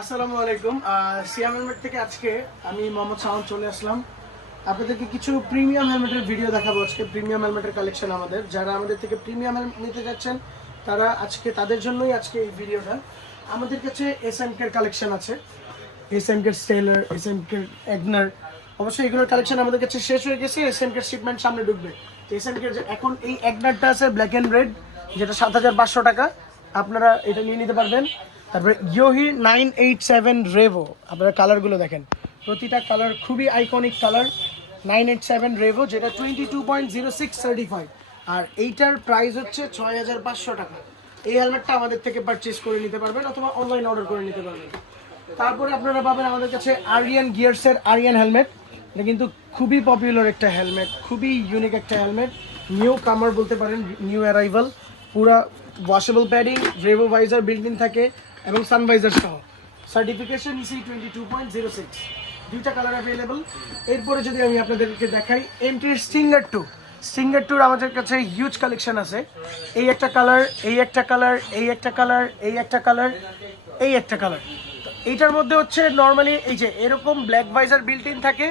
আসসালামু আলাইকুম। সিয়াম হেলমেট থেকে আজকে আমি মোহাম্মদ শাওন চলে আসলাম। আপনাদেরকে কিছু প্রিমিয়াম হেলমেটের ভিডিও দেখাবো। আজকে প্রিমিয়াম হেলমেটের কালেকশন আমাদের, যারা আমাদের থেকে প্রিমিয়াম হেলমেট নিতে যাচ্ছেন তারা আজকে তাদের জন্যই আজকে এই ভিডিওটা। আমাদের কাছে এসএমকের কালেকশন আছে, এসএমকের স্টেলার, এসএমকের এগনার। অবশ্যই এগুলোর কালেকশন আমাদের কাছে শেষ হয়ে গেছে, এসএমকের শিপমেন্ট সামনে ঢুকবে। তো এসএমকের এখন এই এগনারটা আছে ব্ল্যাক অ্যান্ড রেড, যেটা 7,500 টাকা, আপনারা এটা নিয়ে নিতে পারবেন। তারপরে ইয়োহি 987 রেভো, আপনারা কালারগুলো দেখেন, প্রতিটা কালার খুবই আইকনিক কালার। 987 রেভো, যেটা 22.06 সার্টিফাইড, আর এইটার প্রাইস হচ্ছে 6,500 টাকা। এই হেলমেটটা আমাদের থেকে পারচেস করে নিতে পারবেন অথবা অনলাইন অর্ডার করে নিতে পারবেন। তারপরে আপনারা পাবেন আমাদের কাছে আরিয়ান গিয়ার্সের আরিয়ান হেলমেট। এটা কিন্তু খুবই পপুলার একটা হেলমেট, খুবই ইউনিক একটা হেলমেট, নিউ কামার বলতে পারেন, নিউ অ্যারাইভাল। পুরা ওয়াশেবল প্যাডিং, রেভো ভাইজার বিল্ট ইন থাকে এবং সানভাইজার সহ। সার্টিফিকেশন ইসি 22.06, দুইটা কালার অ্যাভেলেবল। এরপরে যদি আমি আপনাদেরকে দেখাই এমটির স্টিঙ্গার টুর আমাদের কাছে হিউজ কালেকশন আছে। এই একটা কালার, এই একটা কালার, এই একটা কালার, এই একটা কালার, এই একটা কালার। এইটার মধ্যে হচ্ছে নর্মালি এই যে এরকম ব্ল্যাক ভাইজার বিল্ট ইন থাকে।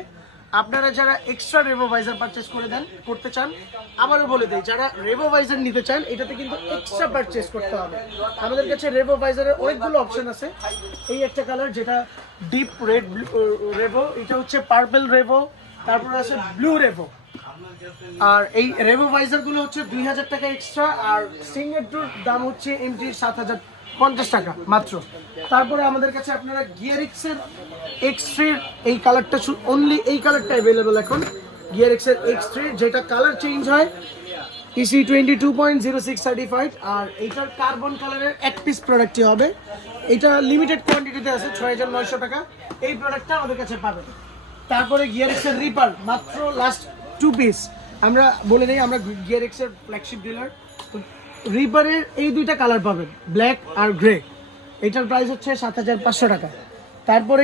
আপনারা যারা এক্সট্রা রেভো ভাইজার পারচেস করতে চান, আবারও বলে দেয়, যারা রেভো ভাইজার নিতে চান এটাতে কিন্তু এক্সট্রা পারচেস করতে হবে। আমাদের কাছে রেভো ভাইজারের অনেকগুলো অপশন আছে। এই একটা কালার যেটা ডিপ রেড রেভো, এটা হচ্ছে পার্পল রেভো, তারপরে আছে ব্লু রেভো। আর এই রেভো ভাইজারগুলো হচ্ছে 2,000 টাকা এক্সট্রা, আর স্টিঙ্গার টুর দাম হচ্ছে এমটির 7,050 টাকা মাত্র। তারপরে আমাদের কাছে আপনারা গিয়ারিক্সের এক্স3 এই কালারটা, অনলি এই কালারটা অ্যাভেলেবেল এখন, গিয়ারিক্সের এক্স3, যেটা কালার চেঞ্জ হয়। ইসি 22.06 সার্টিফাইড, আর এইটার কার্বন কালারের এক পিস প্রোডাক্টই হবে। এটা লিমিটেড কোয়ান্টিটিতে আছে, 6,900 টাকা এই প্রোডাক্টটা আমাদের কাছে পাবেন। তারপরে গিয়ারিক্সের রিপার মাত্র লাস্ট 2 পিস। আমরা বলে দিই, আমরা গিয়ারিক্সের ফ্ল্যাগশিপ ডিলার। রিপারের এই দুইটা কালার পাবেন, ব্ল্যাক আর গ্রে। এটার প্রাইস হচ্ছে 7,500 টাকা। তারপরে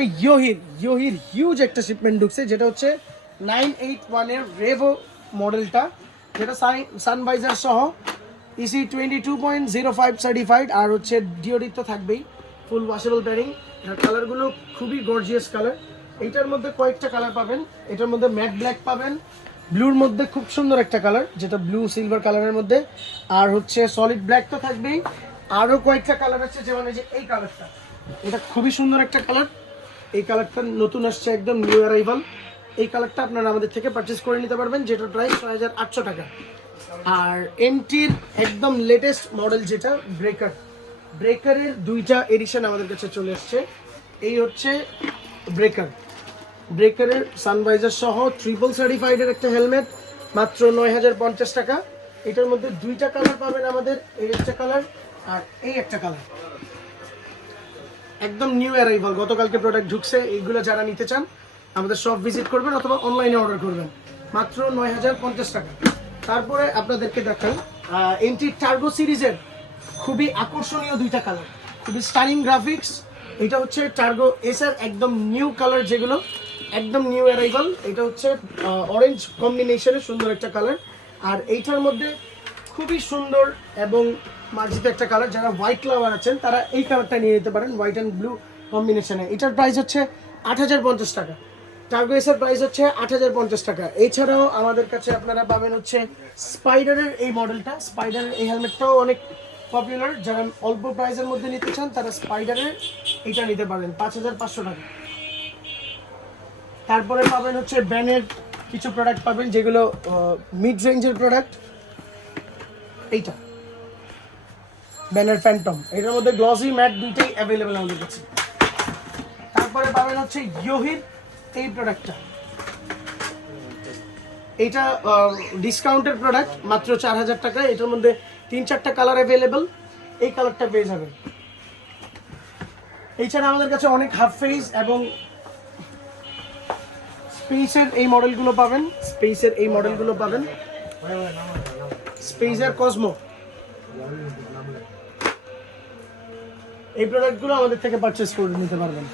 ইয়োহির হিউজ একটা শিপমেন্ট ঢুকছে, যেটা হচ্ছে 981 এর রেভো মডেলটা, যেটা সানভাইজার সহ, ইসি 22.05 সার্টিফাইড, আর হচ্ছে ডিওডি তো থাকবেই, ফুল ওয়াশেবল প্যাডিং। এটার কালারগুলো খুবই গর্জিয়াস কালার। এইটার মধ্যে কয়েকটা কালার পাবেন, এটার মধ্যে ম্যাট ব্ল্যাক পাবেন, ব্লুর মধ্যে খুব সুন্দর একটা কালার যেটা ব্লু সিলভার কালারের মধ্যে, আর হচ্ছে সলিড ব্ল্যাক তো থাকবেই। আরও কয়েকটা কালার আছে, যেমন এই যে এই কালারটা, এটা খুবই সুন্দর একটা কালার। এই কালারটা নতুন আসছে, একদম নিউ অ্যারাইভাল। এই কালারটা আপনারা আমাদের থেকে পারচেস করে নিতে পারবেন, যেটার প্রাইস 6,800 টাকা। আর এমটির একদম লেটেস্ট মডেল যেটা ব্রেকারের দুইটা এডিশন আমাদের কাছে চলে আসছে। এই হচ্ছে ব্রেকারের সানভাইজার সহ ট্রিপল সার্টিফাইডের একটা হেলমেট, মাত্র 9,050 টাকা। এটার মধ্যে দুইটা কালার পাবেন আমাদের, এই একটা কালার আর এই একটা কালার, একদম নিউ অ্যারাইভাল, গতকালকে প্রোডাক্ট ঢুকছে। এইগুলো যারা নিতে চান আমাদের শপ ভিজিট করবেন অথবা অনলাইনে অর্ডার করবেন, মাত্র 9,050 টাকা। তারপরে আপনাদেরকে দেখাই এমটি টার্গো সিরিজের খুবই আকর্ষণীয় দুইটা কালার, খুবই স্টাইলিং গ্রাফিক্স। এটা হচ্ছে টার্গো এসের একদম নিউ কালার, যেগুলো একদম নিউ অ্যারাইভাল। এটা হচ্ছে অরেঞ্জ কম্বিনেশনের সুন্দর একটা কালার, আর এইটার মধ্যে খুবই সুন্দর এবং মার্জিত একটা কালার। যারা হোয়াইট লাভার আছেন তারা এই কালারটা নিয়ে নিতে পারেন, হোয়াইট অ্যান্ড ব্লু কম্বিনেশনে। এটার প্রাইস হচ্ছে 8,050 টাকা। টার্গো এসের প্রাইস হচ্ছে 8,050 টাকা। এছাড়াও আমাদের কাছে আপনারা পাবেন হচ্ছে স্পাইডারের এই মডেলটা, স্পাইডারের এই হেলমেটটাও অনেক পপুলার। যারা অল্প প্রাইসের মধ্যে নিতে চান তারা স্পাইডারের এটা নিতে পারেন, 5,500 টাকা। তারপরে পাবেন হচ্ছে ব্যানের কিছু প্রোডাক্ট পাবেন, যেগুলো মিড রেঞ্জের প্রোডাক্ট। এইটা ব্যানের ফ্যান্টম, এটার মধ্যে গ্লসি ম্যাট দুইটাই অ্যাভেলেবেল আমাদের কাছে। তারপরে পাবেন হচ্ছে ইয়োহির এই প্রোডাক্টটা, এইটা ডিসকাউন্টের প্রোডাক্ট, মাত্র 4,000 টাকা। এটার মধ্যে 3-4টা কালার অ্যাভেলেবেল, এই কালারটা পেয়ে যাবেন। এছাড়া আমাদের কাছে অনেক হাফ ফেস এবং স্পেসের এই মডেলগুলো পাবেন, স্পেসের কসমো, এই প্রোডাক্টগুলো আমাদের থেকে পারচেস করে নিতে পারবেন।